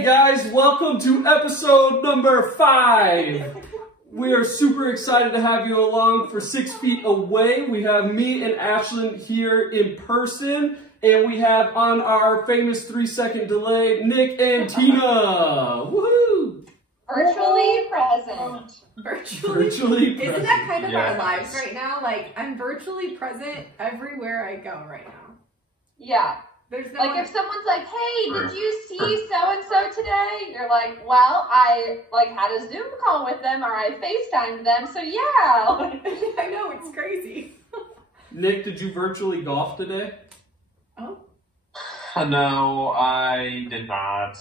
Hey guys, welcome to episode number 5. We are super excited to have you along for 6 feet away. We have me and Ashlyn here in person, and we have on our famous 3-second delay, Nick and Tina. Woohoo! Virtually present. Virtually present. Isn't that kind of our lives right now? Like, I'm virtually present everywhere I go right now. Yeah. There's no like if someone's like, hey, did you see so-and-so today? You're like, well, I had a Zoom call with them or I FaceTimed them, so yeah. I know, it's crazy. Nick, did you virtually golf today? Oh. No, I did not.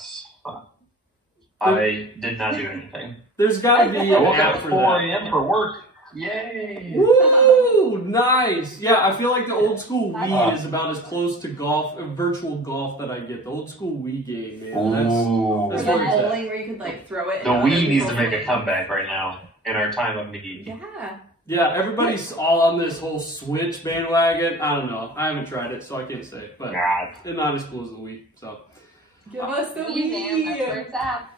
I did not do anything. There's got to be I an woke app up for at 4 that. a.m. for work. Yay! Woo! Nice. Yeah, I feel like the old school Wii is about as close to golf, virtual golf that I get. The old school Wii game, man. Ooh. That's The where it's at. bowling where you could like throw it. The Wii needs to make a comeback right now in our time of need. Yeah. Yeah, everybody's all on this whole Switch bandwagon. I don't know. I haven't tried it, so I can't say. But God. it's not as cool as the Wii. So. Give us the Man, that's where Wii. it's at.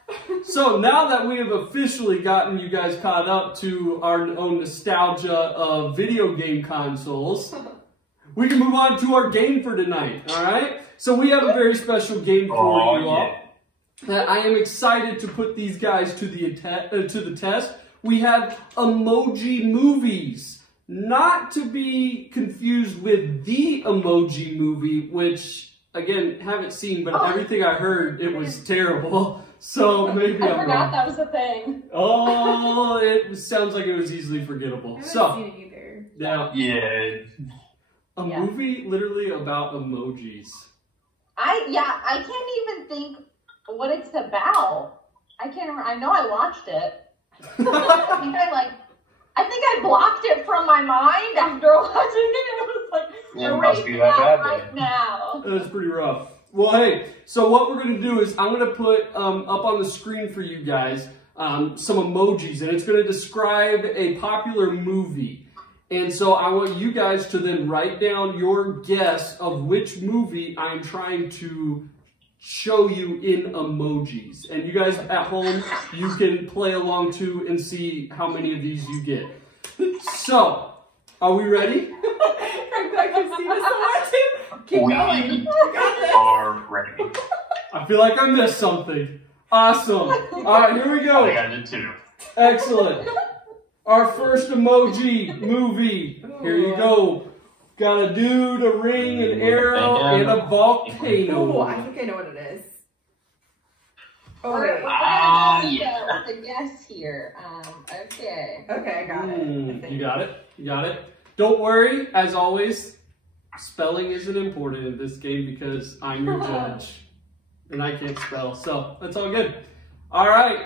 So now that we have officially gotten you guys caught up to our own nostalgia of video game consoles, we can move on to our game for tonight. All right. So we have a very special game for you all. That I am excited to put these guys to the test. We have Emoji Movies, not to be confused with the Emoji Movie, which again haven't seen, but everything I heard it was terrible. So maybe I I'm forgot wrong. that was a thing. Oh, it sounds like it was easily forgettable. I haven't So seen it either. now Yeah. a Yeah. movie literally about emojis. I can't even think what it's about. I can't remember. I know I watched it. I think I blocked it from my mind after watching it. It was like, It must be that bad right now. That's pretty rough. Well, hey, so what we're going to do is I'm going to put up on the screen for you guys some emojis, and it's going to describe a popular movie. And so I want you guys to then write down your guess of which movie I'm trying to show you in emojis. And you guys at home, you can play along too and see how many of these you get. So, are we ready? I can see this so much. Keep We going. are ready. I feel like I missed something. Awesome. All right, here we I go. think I did too. Excellent. Our first emoji movie. Here you go. Got a dude, a ring, an arrow, and a Oh, volcano. I think I know what it is. Oh, We're wait. gonna go with a guess here. Okay. Okay, I got it. I think. You got it? You got it? Don't worry, as always, spelling isn't important in this game because I'm your judge. And I can't spell, so that's all good. All right,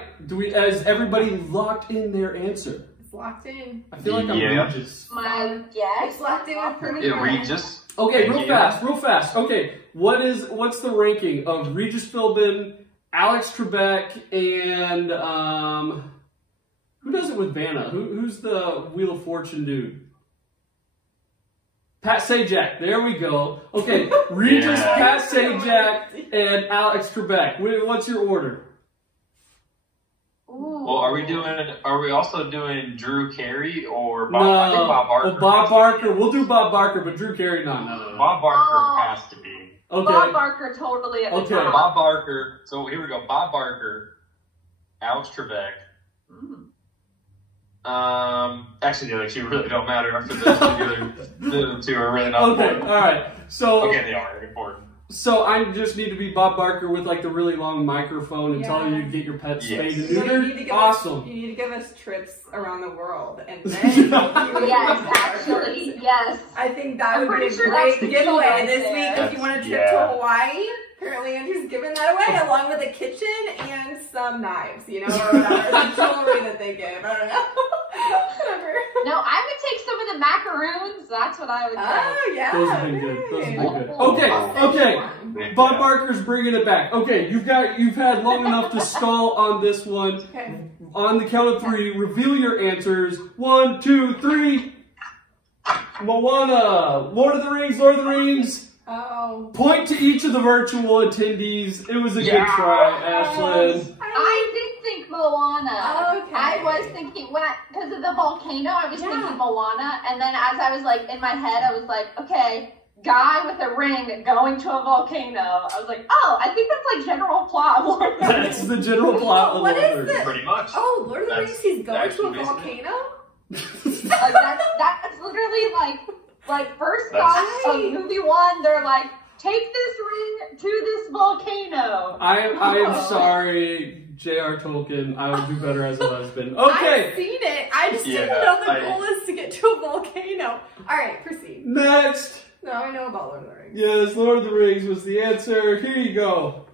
has everybody locked in their answer? It's locked in. I feel like I'm Yeah. Regis. My guess. It's locked in with permanent. It Regis. Okay, real Yeah. fast. Okay, what's the ranking of Regis Philbin, Alex Trebek, and who does it with Vanna? Who's the Wheel of Fortune dude? Pat Sajak. There we go. Okay, Regis, Yeah. Pat Sajak, and Alex Trebek. What's your order? Ooh. Well, are we also doing Drew Carey or Bob? I think No, Bob Barker. well, Bob has to Barker. be. We'll do Bob Barker, but Drew Carey, no. Bob Barker Oh. has to be. Okay. Bob Barker totally at the Okay. top. Bob Barker. So here we go. Bob Barker, Alex Trebek. Actually, the other two really don't matter after this. The other two are really not Okay, important. all right. So. Okay, they are important. So I just need to be Bob Barker with like the really long microphone and tell you to get your pet spayed and Yes. So you need to neutered. give Awesome. Us, you need to give us trips around the world, and then Yes, actually, yes. I think that I'm would be a pretty sure that's great the key giveaway right this there. week if you want a trip Yeah. to Hawaii. Apparently, Andrew's giving that away along with a kitchen and some knives, you know, or whatever. The jewelry that they give. I don't know. Whatever. No, I would take some of the macaroons. That's what I would take. Oh, yeah. Those have been good. Those have been okay. good. Okay. Bob Barker's bringing it back. Okay, you've had long enough to stall on this one. Okay. On the count of 3, reveal your answers. 1, 2, 3. Moana, Lord of the Rings, Oh. Point to each of the virtual attendees. It was a good try, Ashlyn. I did think Moana. Okay. I was thinking, because of the volcano, I was thinking Moana. And then as I was like, in my head, I was like, okay, guy with a ring going to a volcano. I was like, oh, I think that's like general plot of Lord of the Rings. That's the general plot of What Lord is of the Rings. Pretty much. Oh, Lord of the Rings, he's going to a actually volcano? That's literally like first thought of movie one. They're like, take this ring to this volcano. I am sorry, J.R. Tolkien. I would do better as a husband. Okay. I've seen it. I just didn't know the goal is to get to a volcano. Alright, proceed. Next. No, I know about Lord of the Rings. Yes, Lord of the Rings was the answer. Here you go.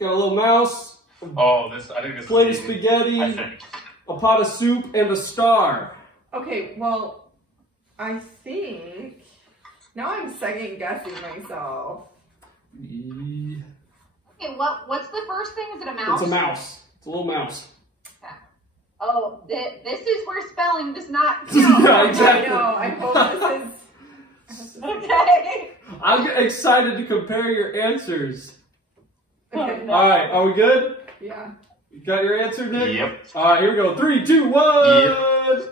Got a little mouse, Oh, I think this plate of is easy. spaghetti, I think. a pot of soup, and a star. Okay, well, I think... Now I'm second guessing myself. Okay, what's the first thing? Is it a mouse? It's a mouse. It's a little mouse. Oh, this is where spelling does not count. Yeah, exactly. I know, I hope this is... Okay. I'm excited to compare your answers. Okay. No. All right, are we good? Yeah. You got your answer, Nick? Yep. All right, here we go. 3, 2, 1.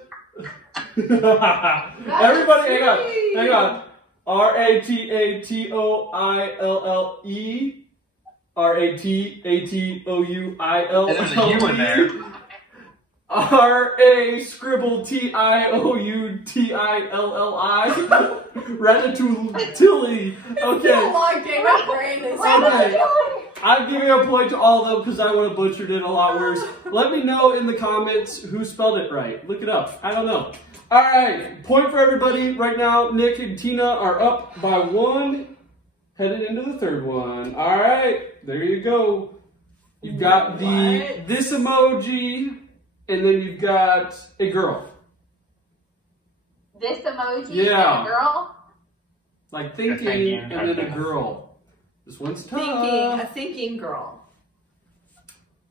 Everybody, hang on. RATATOILLE. RATATOUILLE. And there's a U in there. RA scribble TIOUTILLI. Ratatouille. It's Okay. been a long day, my brain is... Okay. I'm giving a point to all of them because I would have butchered it a lot worse. Let me know in the comments who spelled it right. Look it up. I don't know. All right. Point for everybody. Right now, Nick and Tina are up by 1. Headed into the third one. All right. There you go. You've got this emoji, and then you've got a girl. This emoji Yeah. and a girl. Like thinking, and then a girl. This one's tough. A thinking girl.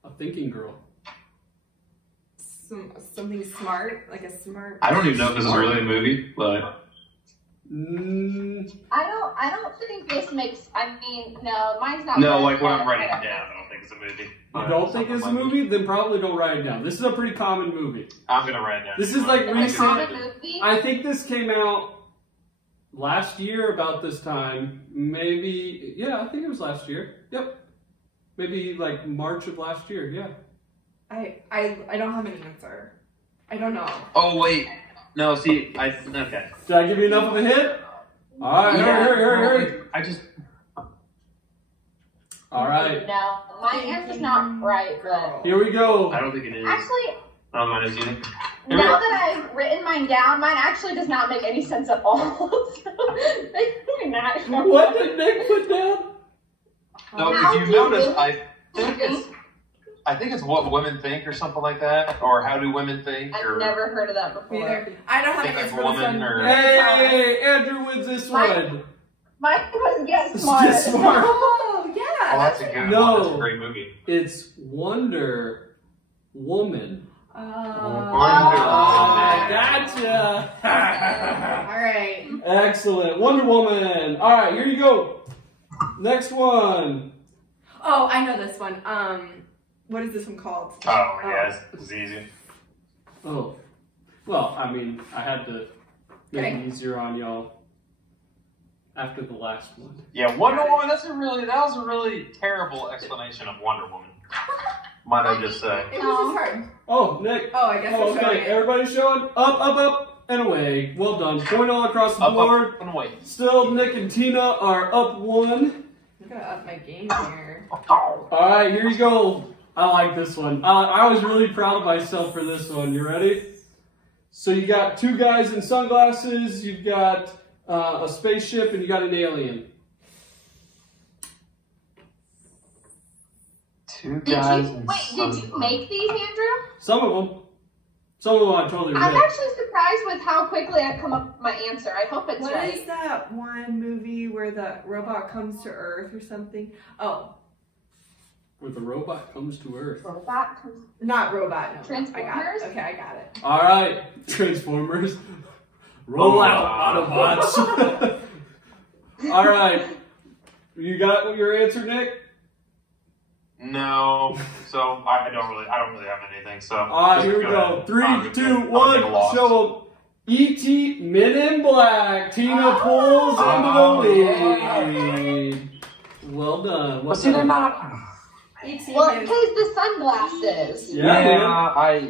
A thinking girl. Something smart, like a smart... I don't even know if this is really a movie, but I don't think this makes. I mean, no, mine's not. no, good, like when I'm but writing I it down, I don't think it's a movie. You don't think it's a movie? Then probably don't write it down. This is a pretty common movie. I'm gonna write it down. This is like It's a recent. common movie. I think this came out last year about this time. Maybe, yeah, I think it was last year. Yep. Maybe like March of last year, yeah. I don't have an answer. I don't know. Oh wait, no. See, okay. Did I give you enough of a hint? All right, hurry. I just. All right, No, my answer's not right, but here we go. I don't think it is. actually, I don't mind it either. now that I've written mine down, mine actually does not make any sense at all. What did Nick put down? No, How if do you notice, you I think it's what women think or something like that, or how do women think, I've or never heard of that before. Either. I don't have Think an like answer a for this woman one. or- Hey, Andrew wins this one. Mine was Get It's Smart. Get Smart. Oh, yeah. oh, that's a good No. one. That's a great movie. It's Wonder Woman. Wonder Oh, gotcha. All right. Excellent. Wonder Woman. All right, here you go. Next one. Oh, I know this one. What is this one called? Oh, yes, it's easy. Oh. Well, I mean, I had to make Okay. it easier on y'all after the last one. Yeah, Wonder Woman. That was a really terrible explanation of Wonder Woman. Might I just say? It was just hard. Oh, Nick. Oh, I guess Oh, we're showing okay. it. Everybody's showing up, and away. Well done. Point all across the Up, board. up, and away. Still, Nick and Tina are up 1. I'm gonna up my game here. All right, here you go. I like this one. I was really proud of myself for this one. You ready? So you got 2 guys in sunglasses, you've got a spaceship, and you got an alien. Two Did guys. did you make these, Andrew? Some of them. Some of them I totally I'm read. actually surprised with how quickly I've come up with my answer. I hope it's What right. is that one movie where the robot comes to Earth or something? Oh, Where the robot comes to Earth. Robot comes. not robot. No. Transformers? I got it. Okay, I got it. All right, Transformers. Roll out, Autobots. All right. You got your answer, Nick? No. So I don't really have anything. So. All right, here we go. 3, 2, 1. Show them. E.T. Men in Black. Tina pulls into the lead. Well done. But see, they're not. Well, because the sunglasses. Yeah.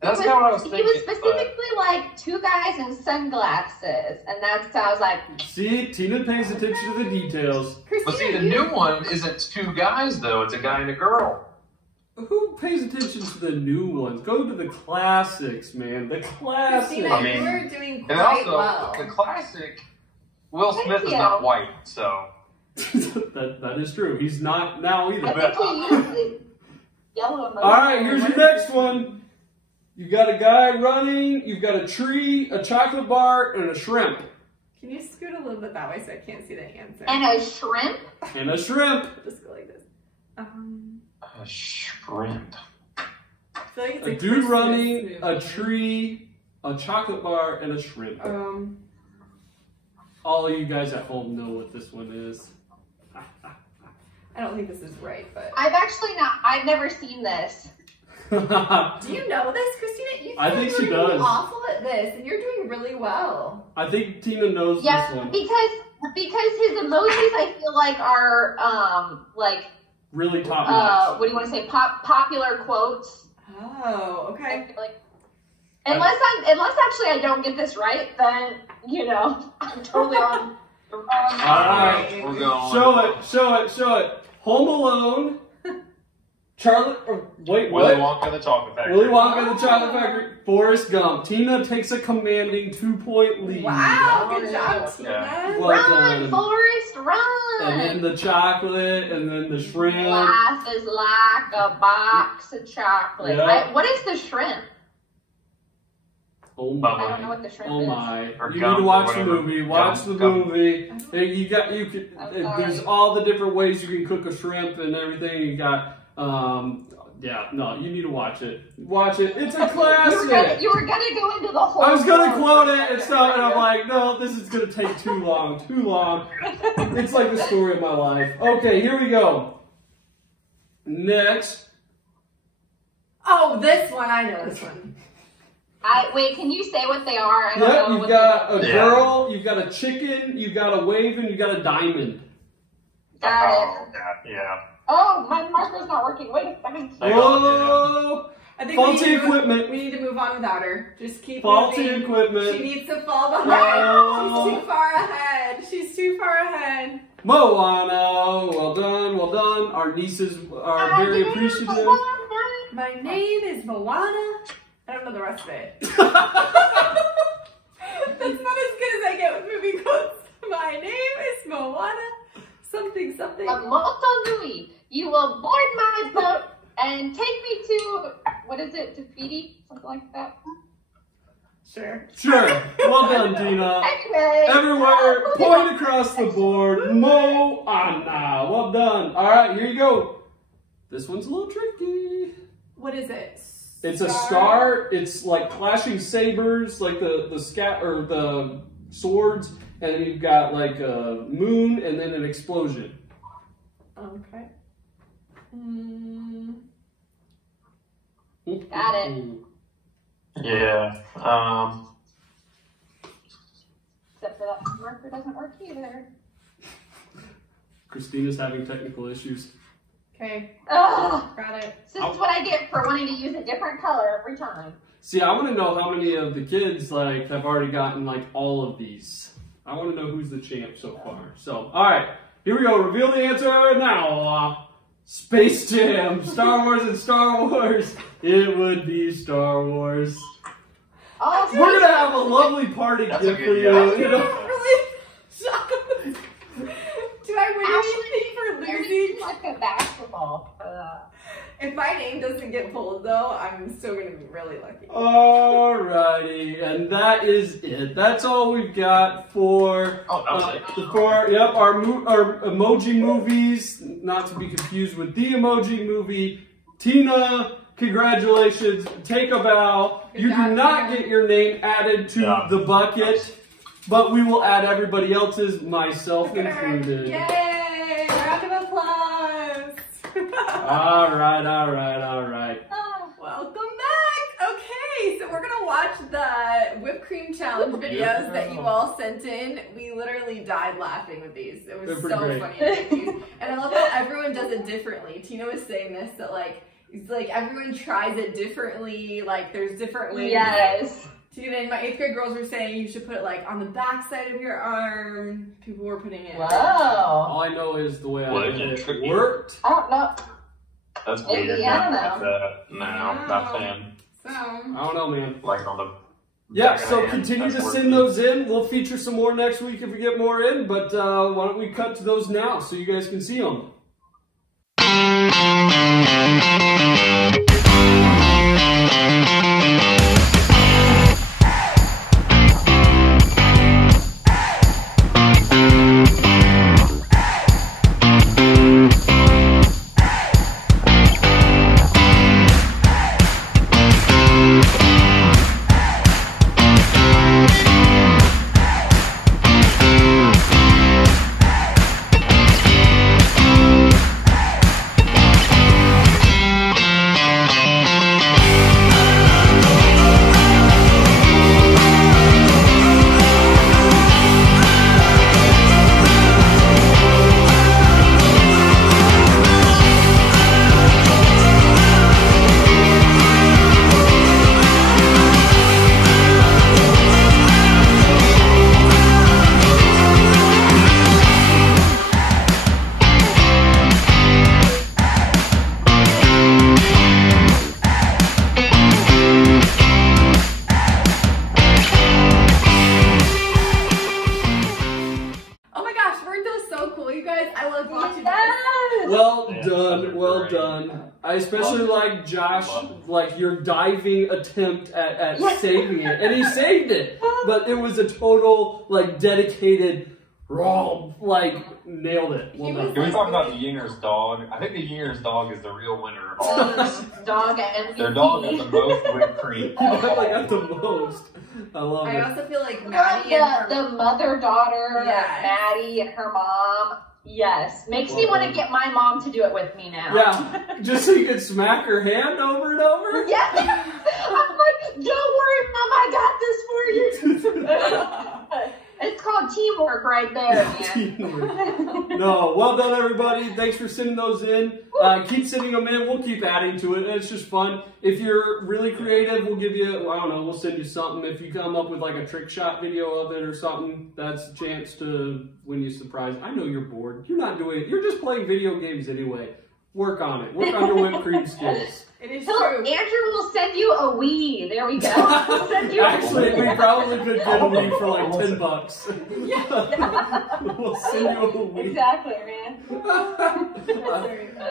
That's kind of what I was thinking. He was specifically like 2 guys in sunglasses, and that's how I was like. See, Tina pays attention to the details. But see, the new one isn't 2 guys though; it's a guy and a girl. Who pays attention to the new ones? Go to the classics, man. The classics. Christina, I mean, you were doing And quite also, well. the classic, Will Thank Smith is you. not white, so. that is true. He's not now either. I think he used the yellow emoji. All right, here's your next one. You got a guy running. You've got a tree, a chocolate bar, and a shrimp. Can you scoot a little bit that way so I can't see the answer? And a shrimp. And a shrimp. Just go like this. A shrimp. I feel like it's A a dude Christmas running, movie. a tree, a chocolate bar, and a shrimp. All of you guys at home know what this one is. I don't think this is right, but. I've never seen this. Do you know this, Christina? You I think she really does. awful at this, and you're doing really well. I think Tina knows Yeah, this one. because his emojis I feel like are like Really top notch. what do you want to say? Popular quotes. Oh, okay. I feel like unless actually I don't get this right, then I'm totally on the wrong. All right. We're going. Show it. Home Alone. Wait, Willy what? Wonka and the Chocolate Factory. Willy Wonka and the Chocolate Factory. Forrest Gump. Tina takes a commanding 2-point lead. Wow, Oh, good job, Tina. yeah. Well Run, done. Forrest, run! And then the chocolate, and then the shrimp. Life is like a box of chocolate. Yeah. What is the shrimp? Oh I don't know my. what the shrimp Oh is. my. Or You gum, need to watch or the whatever. movie. Watch the Gum. movie. I'm There's sorry. all the different ways you can cook a shrimp and everything. You got, you need to watch it. Watch it. It's a classic. You were gonna go into the whole. I was gonna quote. quote it and stuff, and I'm like, no, this is gonna take too long. It's like the story of my life. Okay, here we go. Next. Oh, this one. I know this one. Wait, can you say what they are? I don't know Yep, you've what got a they Yeah. girl, you've got a chicken, you've got a wave, and you've got a diamond. Got it. Oh, yeah. Oh, my marker's not working. Wait a second. Hang on, Whoa! I think Faulty equipment. We need to move on without her. Just keep Faulty moving. equipment. She needs to fall behind. No. She's too far ahead. She's too far ahead. Moana, well done. Our nieces are very appreciative. My name is Moana. I don't know the rest of it. That's not as good as I get with movie quotes. My name is Moana. Something. Motonui, you will board my boat and take me to, what is it, to Fiji? Something like that. Sure. Sure. Well done, Tina. Anyway. Everywhere, moving point on. across the board. Moana. Well done. All right, here you go. This one's a little tricky. What is it? It's a star. It's like flashing sabers, like the scat or the swords, and then you've got like a moon and then an explosion. Okay. Got it. Yeah. Except for that marker doesn't work either. Christina's having technical issues. Okay. Ugh. Got it. This is what I get for wanting to use a different color every time. See, I want to know how many of the kids like have already gotten like all of these. I want to know who's the champ so far. So, all right, here we go. Reveal the answer now. Space Jam, Star Wars and Star Wars. It would be Star Wars. Oh, We're gonna have a lovely party That's gift a for good you. guess. You know? Really shocked. Do I win anything for losing? like a basketball. If my name doesn't get pulled, though, I'm still gonna be really lucky. Alrighty, and that is it. That's all we've got for Oh, that was it. our emoji movies. Not to be confused with the Emoji Movie. Tina, congratulations. Take a bow. Good You job, do not Tina. get your name added to Yeah. the bucket. but we will add everybody else's, myself included. Yay! Round of applause. All right. Welcome back. Okay, so we're gonna watch the whipped cream challenge videos that you all sent in. We literally died laughing with these. It was so funny to make these. And I love how everyone does it differently. Tina was saying this, that it's like everyone tries it differently. Like there's different ways. Yes. Tina and my 8th grade girls were saying you should put it like on the back side of your arm. People were putting it. Wow. All I know is the way I Well, did it it worked. I don't know. That's Maybe, weird. I don't know. No, not fan. So, I don't know, man. Like on the Yeah, back of so the hand. continue That's to working. send those in. We'll feature some more next week if we get more in, but why don't we cut to those now so you guys can see them. Well done. I especially like Josh, like your diving attempt at saving it. And he saved it. But it was a total, like, dedicated, raw, like, nailed it. Well done. Can we talk about the Yinger's dog? I think the Yinger's dog is the real winner of all this. Dog MVP. Their dog got the most whipped cream. Like at the most. I love I it. also feel like Maddie and her... The mother-daughter, Yes. Maddie and her mom. Yes. Makes me want to get my mom to do it with me now. Yeah, just so you can smack her hand over and over? Yeah. I'm like, don't worry, Mom, I got this for you. It's called teamwork right there, man. Teamwork. No, well done, everybody. Thanks for sending those in. Keep sending them in. We'll keep adding to it. It's just fun. If you're really creative, we'll give you, I don't know, we'll send you something. If you come up with like a trick shot video of it or something, that's a chance to win you a surprise. I know you're bored. You're not doing it. You're just playing video games anyway. Work on it. Work on your whipped cream skills. It is So true. Andrew will send you a Wii. There we go. We'll send you Actually, we probably could get a Wii for like $10. Yeah. We'll send you a Wii. Exactly, man.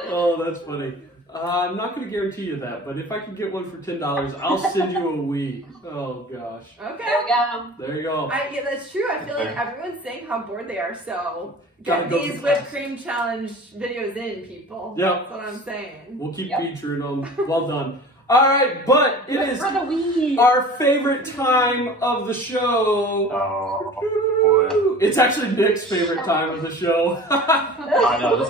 Oh, that's funny. I'm not going to guarantee you that, but if I can get one for $10, I'll send you a Wii. Oh, gosh. Okay. There we go. There you go. Yeah, that's true. I feel like everyone's saying how bored they are, so Gotta get go these for whipped class. cream challenge videos in, people. Yep. That's what I'm saying. We'll keep Yep. featuring them. Well done. All right, but it is For the Wii. our favorite time of the show. Oh, boy. It's actually Nick's favorite time of the show. I know.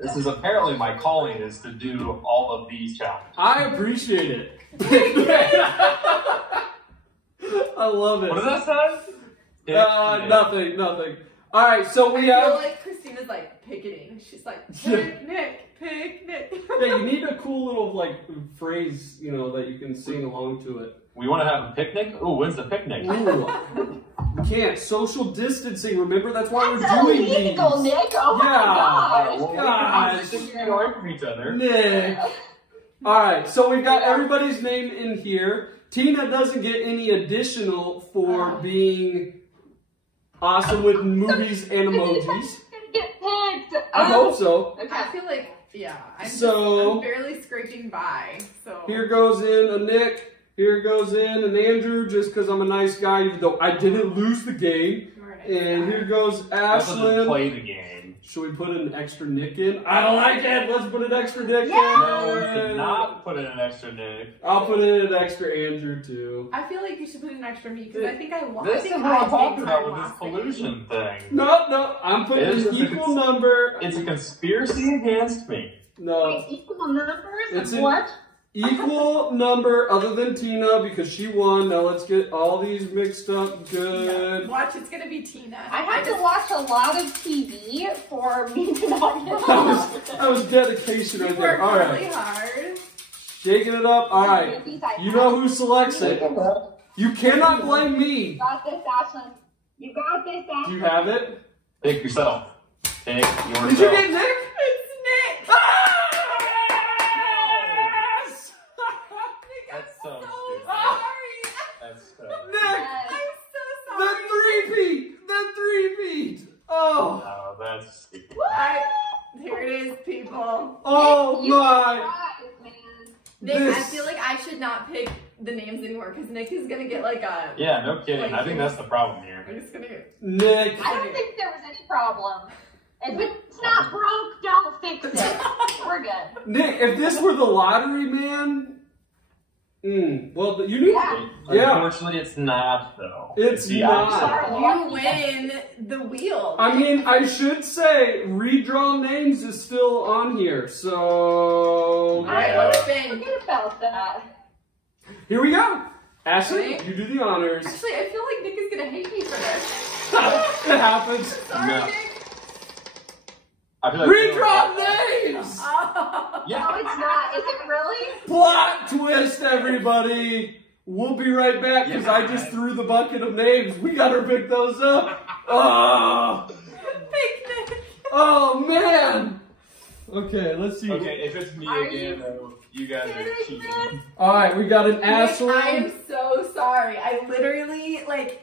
This is apparently my calling, is to do all of these challenges. I appreciate it. I love it. What does that say? Nothing. All right, so we I have. feel like Christina's like picketing. She's like, picnic. Yeah, you need a cool little like phrase, you know, that you can sing along to it. We want to have a picnic? Ooh, when's the picnic? Ooh, we can't. Social distancing. Remember, that's why That's we're doing illegal, these. Nick. Oh Yeah. my gosh. Gosh. Just get away from each other. Nick. All right, so we've got everybody's name in here. Tina doesn't get any additional for being awesome with movies and emojis. Gonna get picked. I hope so. Okay. I feel like, yeah, So- I'm barely scraping by. So Here goes in a Nick. Here goes in an Andrew, just because I'm a nice guy, even though I didn't lose the game. Alright. And here goes That doesn't Ashlyn. play the game. Should we put an extra Nick in? I don't like it. Let's put an extra Nick No, we in. should not put in an extra Nick. I'll put in an extra Andrew too. I feel like you should put an extra me because I think I won. This I is think what I I'm talking big about time with this lost the game. collusion thing. No, I'm putting It's an just- equal number. It's a conspiracy against me. No, Wait, equal numbers? It's Of an- what? equal number other than Tina because she won. Now let's get all these mixed up good. Watch, it's gonna be Tina. I have to watch a lot of TV for me to not get That was dedication right You there. worked All really right, hard. shaking it up. All right, you know who selects it. You cannot blame me. You got this, Ashlyn. You got this, Ashlyn. Do you have it? Pick yourself. Pick yourself. Did you get Nick? It's Nick. Yes! That's so So stupid. sorry. That's so Nick! Yes. I'm so The sorry. three-peat! The three-peat! Oh! Oh, that's stupid. Here it is, people. Oh You my! surprised, man. Nick, I This- feel like I should not pick the names anymore because Nick is gonna get like a. Yeah, no kidding. I think that's the problem here. I'm just gonna. Nick! I don't think there was any problem. If it's not broke, don't fix it. We're good. Nick, if this were the lottery, man... well, you need... Yeah. Yeah. Unfortunately, it's not, though. It's the not. opposite. You win the wheel. I mean, I should say, redraw names is still on here, so... Alright, let's spin. Forget about that. Here we go! Ashley, Ready? you do the honors. Actually, I feel like Nick is gonna hate me for this. It happens. Sorry, No. Nick. I feel like Redraw names! Oh. Yeah. No, it's not. Is it really? Plot twist, everybody! We'll be right back because I just threw the bucket of names. We gotta pick those up. Oh, Big Nick. oh man! Okay, let's see. Okay, if it's me Are again, though, you guys are cheating. All right, we got an Nick, I Ashlyn. am so sorry. I literally, like,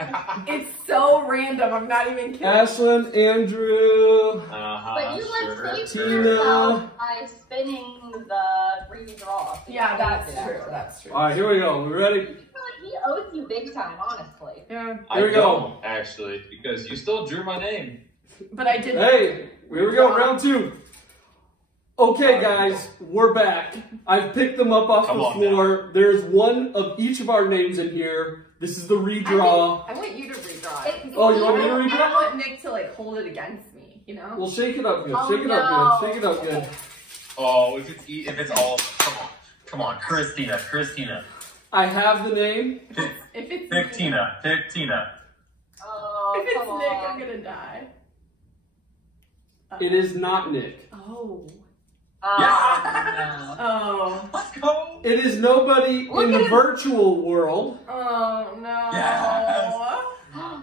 it's so random. I'm not even kidding. Ashlyn, Andrew. But you sure. like saved Tina. yourself by spinning the redraw. Yeah, that's true. That's true. All right, here we go. We ready? I feel like he owes you big time, honestly. Yeah, I Here we go. don't, actually, because you still drew my name. but I didn't. Hey, here we go. Round two. Okay, guys, we're back. I've picked them up off Come the on floor. There's one of each of our names in here. This is the redraw. I want you to redraw it. Oh, you want me to I redraw? don't want Nick to like hold it against me. You know. Well, shake it up good. Oh, Shake it no. up good. Shake it up good. Oh, if it's all, come on, Christina. I have the name. If it's Pick Tina. Oh, If it's come Nick, on. I'm gonna die. It is not Nick. Oh. Yeah. Oh. Let's go. It is nobody Look in at the him. virtual world. Oh no. Yes.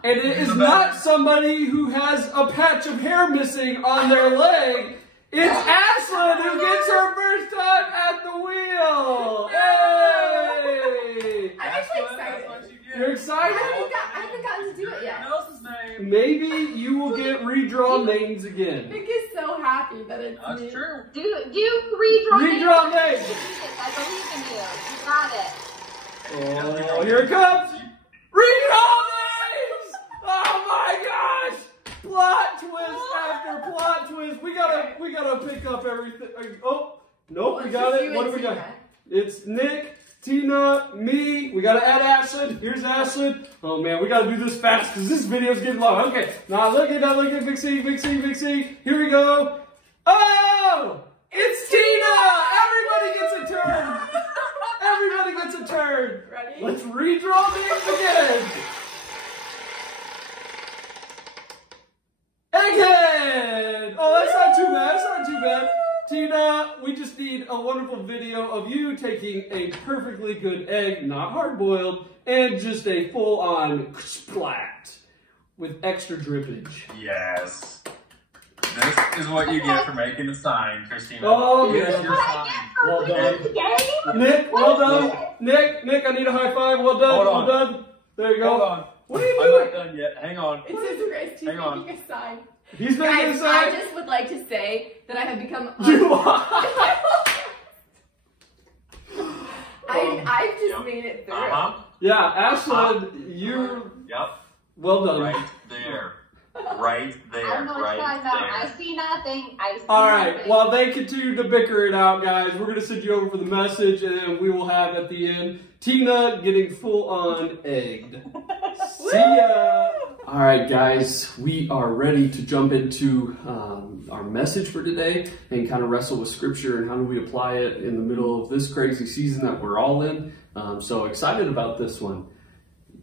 And it is not somebody who has a patch of hair missing on their leg. It's Ashlyn who gets her first time at the wheel. Hey! I'm actually excited. You're I excited? haven't gotten to do it yet. Maybe you will get redrawn names again. Nick is so happy that it's me. That's true. Do redraw Redraw names. names. I believe in you. You got it. Oh, here it comes. Redraw names! Oh my gosh! Plot twist after plot twist. We gotta pick up everything. Oh, nope, we It's got just it. you What do and we got? Tina. It's Nick, Tina, me. We gotta add Ashlyn. Here's Ashlyn. Oh man, we gotta do this fast because this video's getting long. Okay, now look at Big C. Here we go. Oh! It's Tina! Everybody gets a turn! Everybody gets a turn! Ready? Let's redraw names again! Egghead! Oh, that's not too bad. That's not too bad. Tina, we just need a wonderful video of you taking a perfectly good egg, not hard-boiled, and just a full-on splat with extra drippage. Yes. This is what you get for making a sign, Christina. Oh, Here's yeah. your sign. Well done. Game? Nick, well done. Nick, I need a high five. Well done. Hold Well on. done. There you go. Hold on. What are you I'm doing? not done yet. Hang on. It's his Grace. He's Hang on. making a sign. He's making a Guys, sign. I just would like to say that I have become. You are. I've just Yep. made it through. Uh-huh. Yeah, Ashlyn, you Yep. well done. Right there. Right there. I don't know what's going on. I see nothing. All right. While they continue to bicker it out, guys, we're going to send you over for the message, and then we will have at the end Tina getting full on egged. See ya. All right, guys, we are ready to jump into our message for today and kind of wrestle with scripture and how do we apply it in the middle of this crazy season that we're all in. So excited about this one.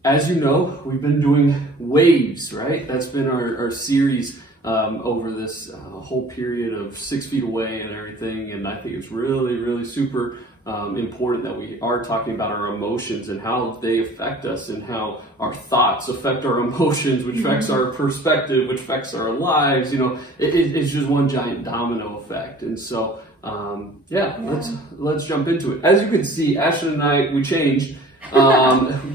As you know, we've been doing Waves, right? That's been our series over this whole period of 6 feet away and everything. And I think it's really, really super important that we are talking about our emotions and how they affect us and how our thoughts affect our emotions, which affects our perspective, which affects our lives. You know, it's just one giant domino effect. And so, let's jump into it. As you can see, Ashton and I, we changed.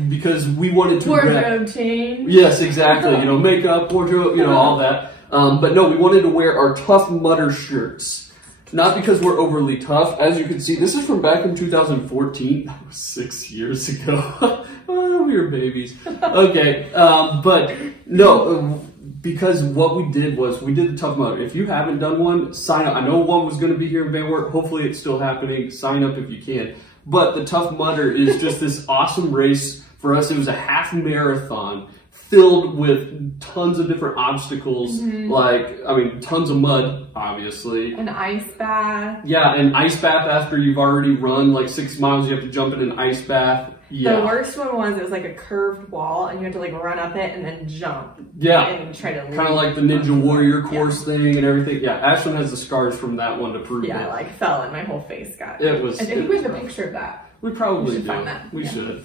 Because we wanted to wardrobe change. Yes, exactly. You know, makeup, wardrobe, you know, all that. But no, we wanted to wear our Tough Mudder shirts. Not because we're overly tough. As you can see, this is from back in 2014. That was 6 years ago. Oh, we were babies. Okay, but no, because what we did was we did the Tough Mudder. If you haven't done one, sign up. I know one was going to be here in Van Wert. Hopefully it's still happening. Sign up if you can. But the Tough Mudder is just this awesome race for us. It was a half marathon filled with tons of different obstacles, tons of mud, obviously. An ice bath. Yeah, an ice bath after you've already run like 6 miles, you have to jump in an ice bath. Yeah. The worst one was it was like a curved wall and you had to like run up it and then jump. Yeah. And try to kind of like the Ninja Warrior course thing and everything. Yeah, Ashton has the scars from that one to prove it. Yeah, I like fell and my whole face got it. Was. I think we have a picture of that. We probably should do. Find that. We should.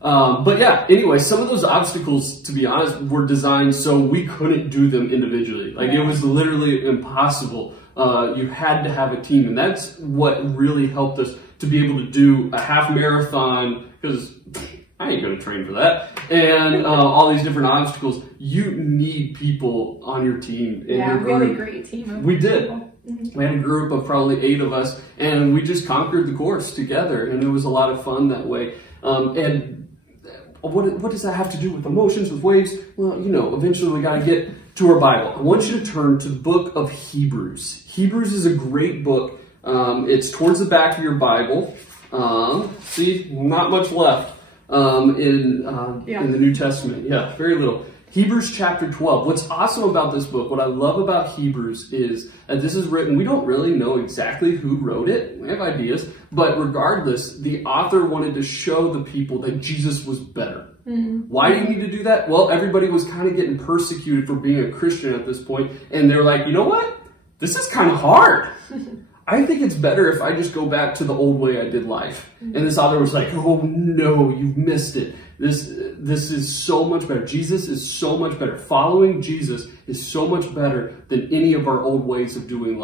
But yeah, anyway, some of those obstacles, to be honest, were designed so we couldn't do them individually. Like, it was literally impossible. You had to have a team, and that's what really helped us to be able to do a half marathon, because I ain't going to train for that, and all these different obstacles. You need people on your team. We had a great team. We did. We had a group of probably 8 of us, and we just conquered the course together, and it was a lot of fun that way. And what does that have to do with emotions, with waves? Well, you know, eventually we got to get to our Bible. I want you to turn to the book of Hebrews. Hebrews is a great book. It's towards the back of your Bible. See, not much left in the New Testament. Yeah, very little. Hebrews chapter 12. What's awesome about this book, what I love about Hebrews is that this is written, we don't really know exactly who wrote it. We have ideas, but regardless, the author wanted to show the people that Jesus was better. Why do you need to do that? Well, everybody was kind of getting persecuted for being a Christian at this point, and they're like, you know what? This is kind of hard. I think it's better if I just go back to the old way I did life. And this author was like, oh no, you've missed it. This is so much better. Jesus is so much better. Following Jesus is so much better than any of our old ways of doing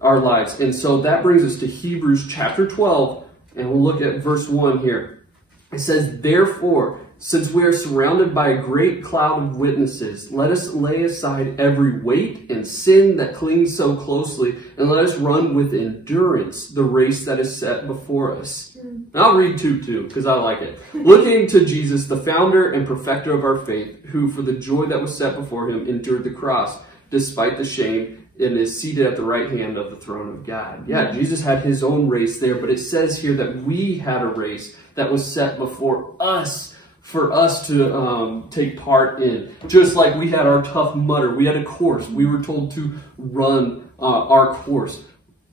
our lives. And so that brings us to Hebrews chapter 12, and we'll look at verse 1 here. It says, therefore, since we are surrounded by a great cloud of witnesses, let us lay aside every weight and sin that clings so closely, and let us run with endurance the race that is set before us. And I'll read 2 too, because I like it. Looking to Jesus, the founder and perfecter of our faith, who for the joy that was set before him endured the cross, despite the shame, and is seated at the right hand of the throne of God. Yeah, Jesus had his own race there, but it says here that we had a race that was set before us, for us to take part in. Just like we had our Tough Mudder, we had a course. We were told to run our course.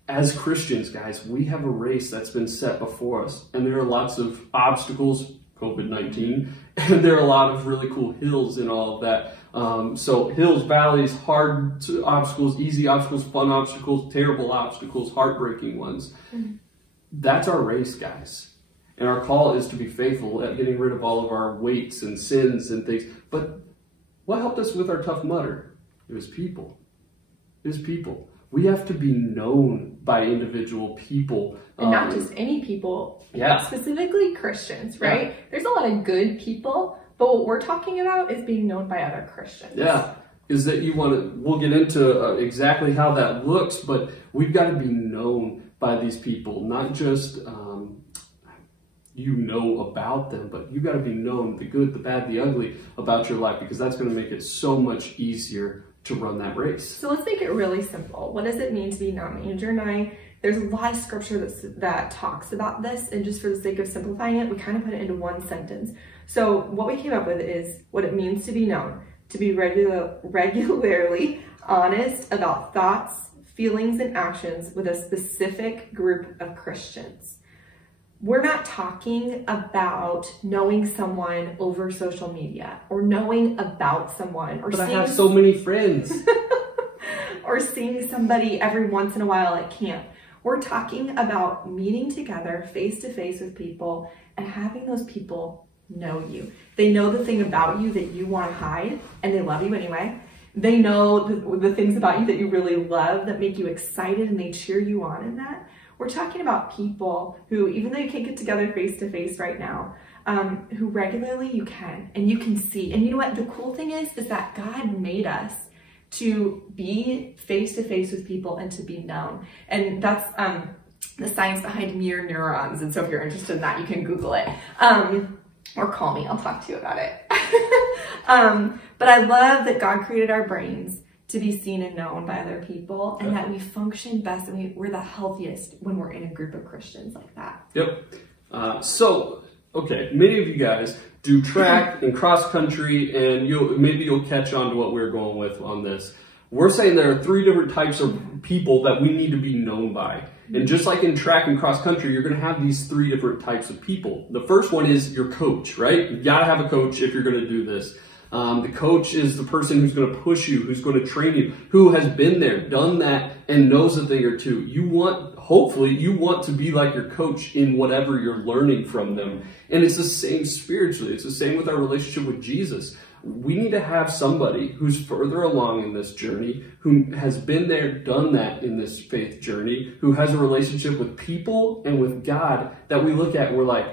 As Christians, guys, we have a race that's been set before us. And there are lots of obstacles, COVID-19, and there are a lot of really cool hills and all of that. So hills, valleys, hard obstacles, easy obstacles, fun obstacles, terrible obstacles, heartbreaking ones. That's our race, guys. And our call is to be faithful at getting rid of all of our weights and sins and things. But what helped us with our Tough Mudder? It was people. It was people. We have to be known by individual people. And not just any people. Yeah. Specifically Christians, right? Yeah. There's a lot of good people, but what we're talking about is being known by other Christians. Yeah. Is that you want to, we'll get into exactly how that looks, but we've got to be known by these people, not just... you know about them, but you got to be known, the good, the bad, the ugly about your life, because that's going to make it so much easier to run that race. So let's make it really simple. What does it mean to be known? Andrew and I, there's a lot of scripture that talks about this, and just for the sake of simplifying it, we kind of put it into one sentence. So what we came up with is what it means to be known, to be regularly honest about thoughts, feelings, and actions with a specific group of Christians. We're not talking about knowing someone over social media or knowing about someone or I have so many friends. or seeing somebody every once in a while at camp. We're talking about meeting together face to face with people and having those people know you. They know the thing about you that you want to hide, and they love you anyway. They know the things about you that you really love that make you excited, and they cheer you on in that. We're talking about people who, even though you can't get together face to face right now, who regularly you can, and you can see. And you know what? The cool thing is that God made us to be face to face with people and to be known. And that's the science behind mirror neurons. And so if you're interested in that, you can Google it. Or call me, I'll talk to you about it. But I love that God created our brains to be seen and known by other people, and that we function best and we're the healthiest when we're in a group of Christians like that. Yep. So, okay, many of you guys do track and cross country, and maybe you'll catch on to what we're going with on this. We're saying there are 3 different types of people that we need to be known by. And just like in track and cross country, you're going to have these 3 different types of people. The first one is your coach, right? You got to have a coach if you're going to do this. The coach is the person who's going to push you, who's going to train you, who has been there, done that, and knows a thing or two. Hopefully, you want to be like your coach in whatever you're learning from them. And it's the same spiritually. It's the same with our relationship with Jesus. We need to have somebody who's further along in this journey, who has been there, done that in this faith journey, who has a relationship with people and with God that we look at and we're like,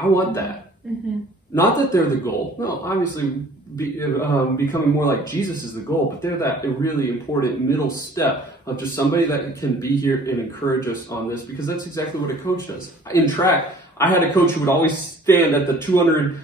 I want that. Mm-hmm. Not that they're the goal. No, obviously becoming more like Jesus is the goal, but they're that really important middle step of just somebody that can be here and encourage us on this, because that's exactly what a coach does. In track, I had a coach who would always stand at the 200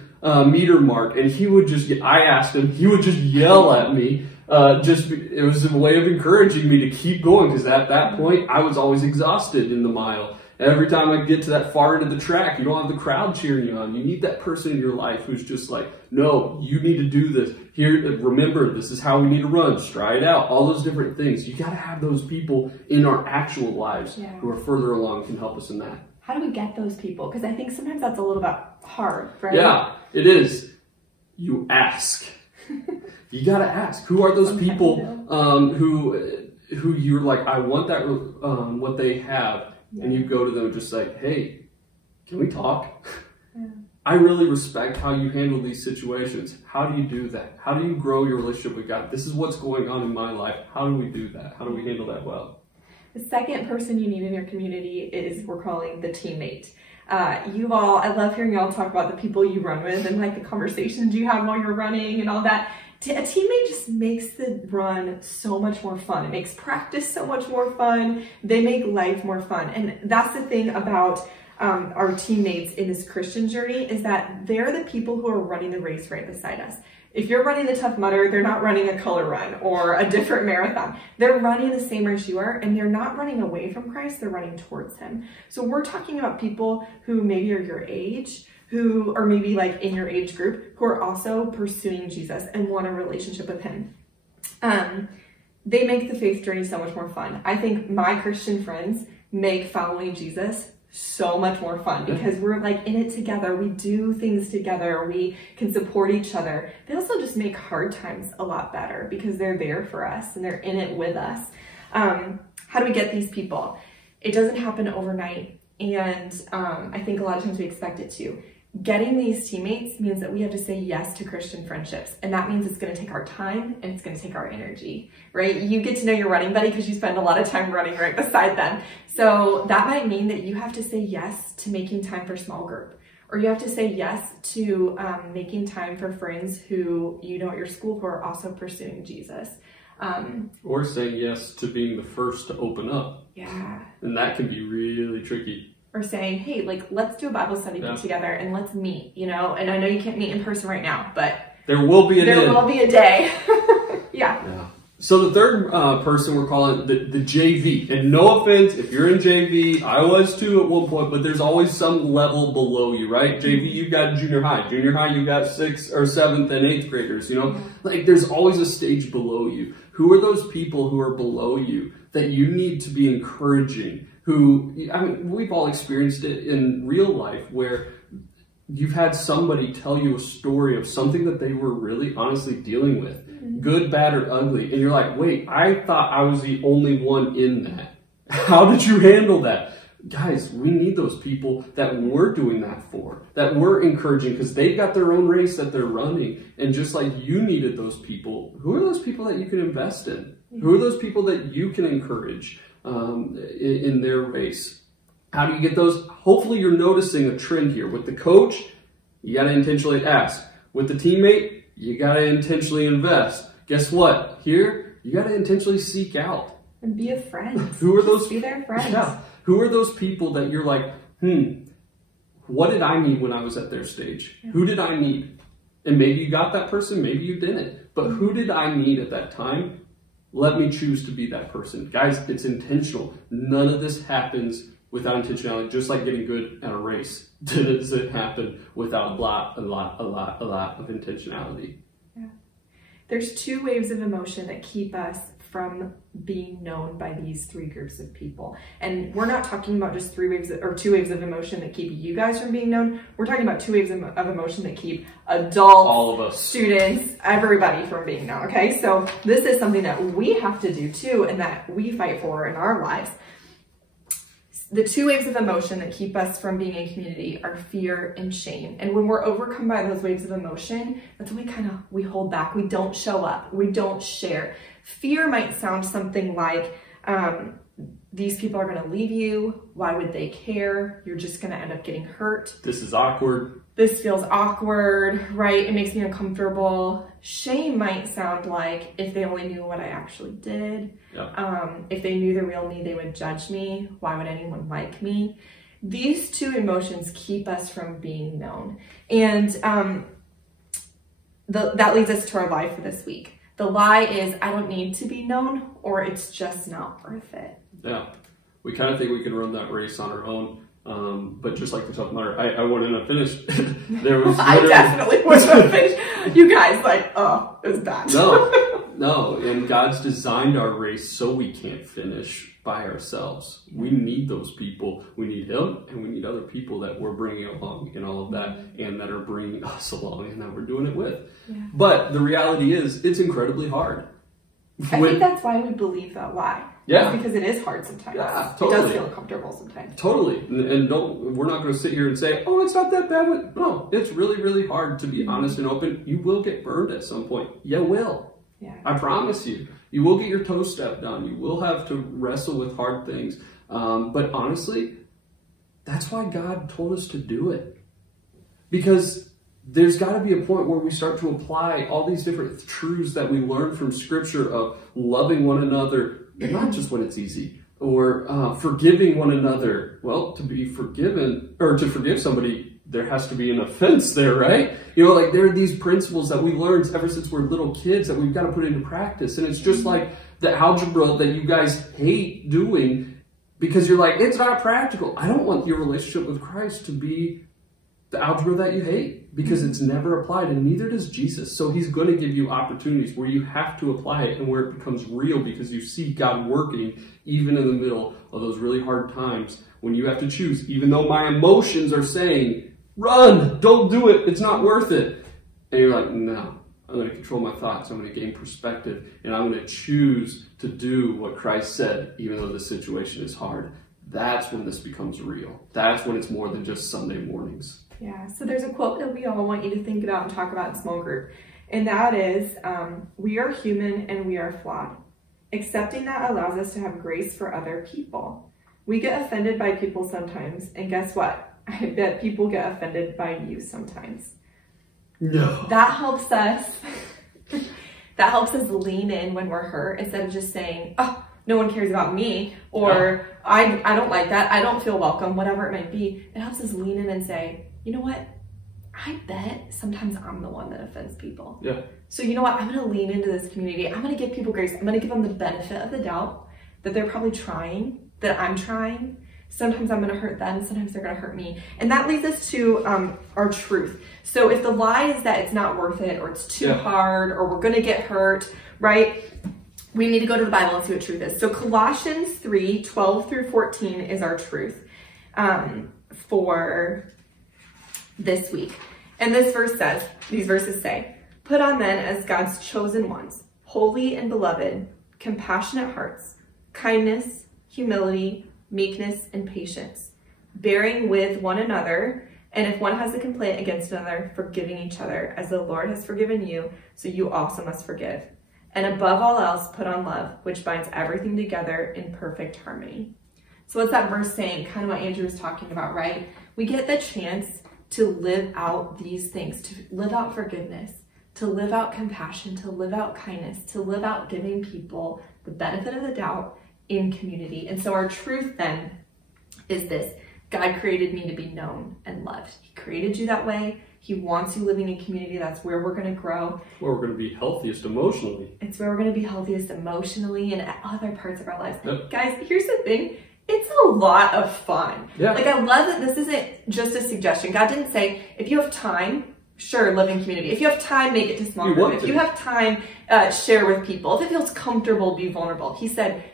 meter mark, and he would just he would just yell at me. It was a way of encouraging me to keep going, because at that point, I was always exhausted in the mile. Every time I get to that far into the track, you don't have the crowd cheering you on. You need that person in your life who's just like, no, you need to do this. Here, remember, this is how we need to run. Stride out. All those different things. You got to have those people in our actual lives who are further along, can help us in that. How do we get those people? Because I think sometimes that's a little bit hard, right? Yeah, it is. You ask. You got to ask. Who are those people who you're like, I want that, what they have. Yeah. And you go to them just like, hey, can we talk? Yeah. I really respect how you handle these situations. How do you do that? How do you grow your relationship with God? This is what's going on in my life. How do we do that? How do we handle that well? The second person you need in your community is, we're calling the teammate. I love hearing y'all talk about the people you run with and like the conversations you have while you're running and all that. A teammate just makes the run so much more fun. It makes practice so much more fun. They make life more fun. And that's the thing about our teammates in this Christian journey, is that they're the people who are running the race right beside us. If you're running the Tough Mudder, they're not running a color run or a different marathon. They're running the same race you are, and they're not running away from Christ, they're running towards him. So we're talking about people who maybe are your age, who are maybe like in your age group, who are also pursuing Jesus and want a relationship with him. They make the faith journey so much more fun. I think my Christian friends make following Jesus so much more fun, because we're like in it together. We do things together. We can support each other. They also just make hard times a lot better, because they're there for us and they're in it with us. How do we get these people? It doesn't happen overnight. And I think a lot of times we expect it to. Getting these teammates means that we have to say yes to Christian friendships. And that means it's going to take our time and it's going to take our energy, right? You get to know your running buddy because you spend a lot of time running right beside them. So that might mean that you have to say yes to making time for small group, or you have to say yes to making time for friends who you know at your school who are also pursuing Jesus. Or saying yes to being the first to open up. Yeah. And that can be really tricky. or saying, hey, like, let's do a Bible study together and let's meet, you know? And I know you can't meet in person right now, but there will be a day. Yeah. So the third person we're calling the JV. And no offense, if you're in JV, I was too at one point, but there's always some level below you, right? JV, you've got junior high. Junior high, you've got 6th or 7th and 8th graders, you know? Like there's always a stage below you. Who are those people who are below you that you need to be encouraging? Who, I mean, we've all experienced it in real life where you've had somebody tell you a story of something that they were really honestly dealing with. Good, bad, or ugly. And you're like, wait, I thought I was the only one in that. How did you handle that? Guys, we need those people that we're doing that for, that we're encouraging, because they've got their own race that they're running. And just like you needed those people, who are those people that you can invest in? Who are those people that you can encourage in their race? How do you get those? Hopefully you're noticing a trend here. With the coach, you got to intentionally ask. With the teammate, you got to intentionally invest. Guess what? Here, you got to intentionally seek out. And be a friend. Who are those? Be their friends. Yeah. Who are those people that you're like, what did I need when I was at their stage? Who did I need? And maybe you got that person, maybe you didn't. But who did I need at that time? Let me choose to be that person. Guys, it's intentional. None of this happens without intentionality, just like getting good at a race. Does it happen without a lot of intentionality? Yeah. There's 2 waves of emotion that keep us from being known by these 3 groups of people. And we're not talking about just 2 waves of emotion that keep you guys from being known. We're talking about 2 waves of emotion that keep adults, all of us, students, everybody from being known. Okay, so this is something that we have to do too, and that we fight for in our lives. The 2 waves of emotion that keep us from being in community are fear and shame. And when we're overcome by those waves of emotion, that's when we hold back. We don't show up. We don't share. Fear might sound something like, these people are going to leave you. Why would they care? You're just going to end up getting hurt. This is awkward. This feels awkward, right? It makes me uncomfortable. Shame might sound like, if they only knew what I actually did. Yep. If they knew the real me, they would judge me. Why would anyone like me? These 2 emotions keep us from being known. And that leads us to our lie for this week. The lie is, I don't need to be known, or it's just not worth it. Yeah, we kind of think we can run that race on our own. But just like the Tough Mudder, I wouldn't have finished. I definitely wouldn't have finished. You guys, like, oh, it was bad. No. And God's designed our race so we can't finish by ourselves. We need those people. We need Him, and we need other people that we're bringing along in all of that, and that are bringing us along, and that we're doing it with. Yeah. But the reality is, it's incredibly hard. I think that's why we believe that lie. Yeah. Because it is hard sometimes. Yeah, totally. It does feel uncomfortable sometimes. Totally. And we're not going to sit here and say, oh, it's not that bad. No, it's really, really hard to be honest and open. You will get burned at some point. You will. Yeah. I promise you. You will get your toe stepped on. You will have to wrestle with hard things. But honestly, that's why God told us to do it. Because there's got to be a point where we start to apply all these different truths that we learn from Scripture of loving one another, and not just when it's easy, or forgiving one another. Well, to be forgiven, or to forgive somebody, there has to be an offense there, right? You know, like there are these principles that we learned ever since we're little kids that we've got to put into practice. And it's just like the algebra that you guys hate doing because you're like, it's not practical. I don't want your relationship with Christ to be the algebra that you hate, because it's never applied, and neither does Jesus. So He's going to give you opportunities where you have to apply it and where it becomes real, because you see God working even in the middle of those really hard times when you have to choose. Even though my emotions are saying, run, don't do it, it's not worth it. And you're like, no, I'm going to control my thoughts. I'm going to gain perspective, and I'm going to choose to do what Christ said, even though the situation is hard. That's when this becomes real. That's when it's more than just Sunday mornings. Yeah, so there's a quote that we all want you to think about and talk about in small group. And that is, we are human and we are flawed. Accepting that allows us to have grace for other people. We get offended by people sometimes, and guess what? I bet people get offended by you sometimes. No. That helps us lean in when we're hurt, instead of just saying, oh, no one cares about me, or I don't like that, I don't feel welcome, whatever it might be, it helps us lean in and say, you know what? I bet sometimes I'm the one that offends people. Yeah. So you know what? I'm going to lean into this community. I'm going to give people grace. I'm going to give them the benefit of the doubt that they're probably trying, that I'm trying. Sometimes I'm going to hurt them. Sometimes they're going to hurt me. And that leads us to our truth. So if the lie is that it's not worth it, or it's too hard, or we're going to get hurt, right? We need to go to the Bible and see what truth is. So Colossians 3:12 through 14 is our truth for this week. And this verse says, these verses say, put on then as God's chosen ones, holy and beloved, compassionate hearts, kindness, humility, meekness, and patience, bearing with one another, and if one has a complaint against another, forgiving each other, as the Lord has forgiven you, so you also must forgive. And above all else, put on love, which binds everything together in perfect harmony. So what's that verse saying? Kind of what Andrew was talking about, right? We get the chance to live out these things, to live out forgiveness, to live out compassion, to live out kindness, to live out giving people the benefit of the doubt in community. And so our truth then is this: God created me to be known and loved. He created you that way. He wants you living in community. That's where we're going to grow. Where we're going to be healthiest emotionally. It's where we're going to be healthiest emotionally and at other parts of our lives. Yep. Guys, here's the thing. It's a lot of fun. Yeah. Like, I love that this isn't just a suggestion. God didn't say, if you have time, sure, live in community. If you have time, make it to small group. If you have time, share with people. If it feels comfortable, be vulnerable. He said,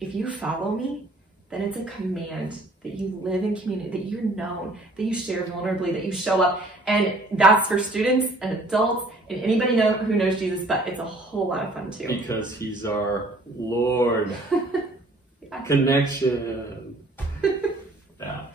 if you follow me, then it's a command that you live in community, that you're known, that you share vulnerably, that you show up. And that's for students and adults and anybody who knows Jesus, but it's a whole lot of fun too. Because he's our Lord. Connection. Yeah.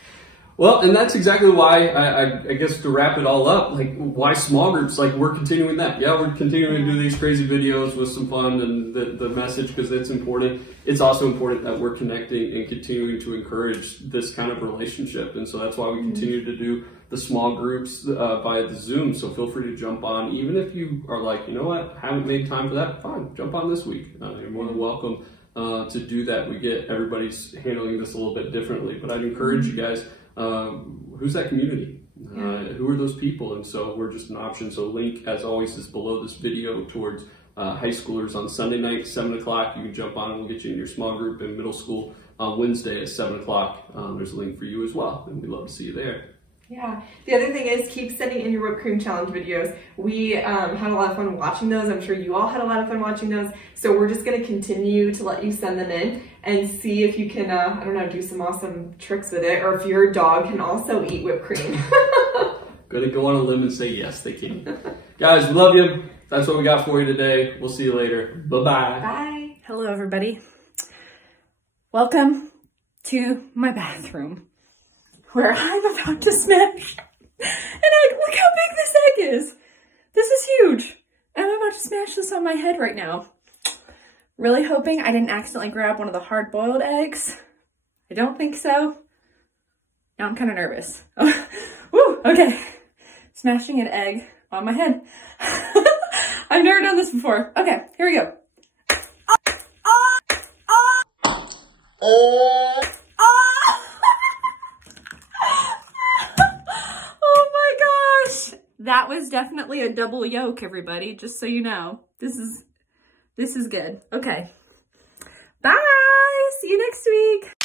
Well, and that's exactly why I guess to wrap it all up, like, why small groups? Like, we're continuing that. Yeah, we're continuing to do these crazy videos with some fun and the message, because it's important. It's also important that we're connecting and continuing to encourage this kind of relationship. And so that's why we continue to do the small groups via the Zoom. So feel free to jump on. Even if you are like, you know what, haven't made time for that, fine, jump on this week. You're more than welcome to do that. We get everybody's handling this a little bit differently, but I'd encourage you guys, who's that community? Who are those people? And so we're just an option. So link, as always, is below this video towards high schoolers on Sunday night, 7 o'clock. You can jump on and we'll get you in your small group. In middle school on Wednesday at 7 o'clock. There's a link for you as well, and we'd love to see you there. Yeah. The other thing is, keep sending in your whipped cream challenge videos. We had a lot of fun watching those. I'm sure you all had a lot of fun watching those. So we're just going to continue to let you send them in and see if you can, I don't know, do some awesome tricks with it, or if your dog can also eat whipped cream. Gonna go on a limb and say yes, they can. Guys, we love you. That's what we got for you today. We'll see you later. Bye-bye. Bye. Hello, everybody. Welcome to my bathroom, where I'm about to smash. And look how big this egg is. This is huge. And I'm about to smash this on my head right now. Really hoping I didn't accidentally grab one of the hard-boiled eggs. I don't think so. Now I'm kind of nervous. Woo, okay. Smashing an egg on my head. I've never done this before. Okay, here we go. Oh my gosh. That was definitely a double yolk, everybody, just so you know. This is good. Okay. Bye. See you next week.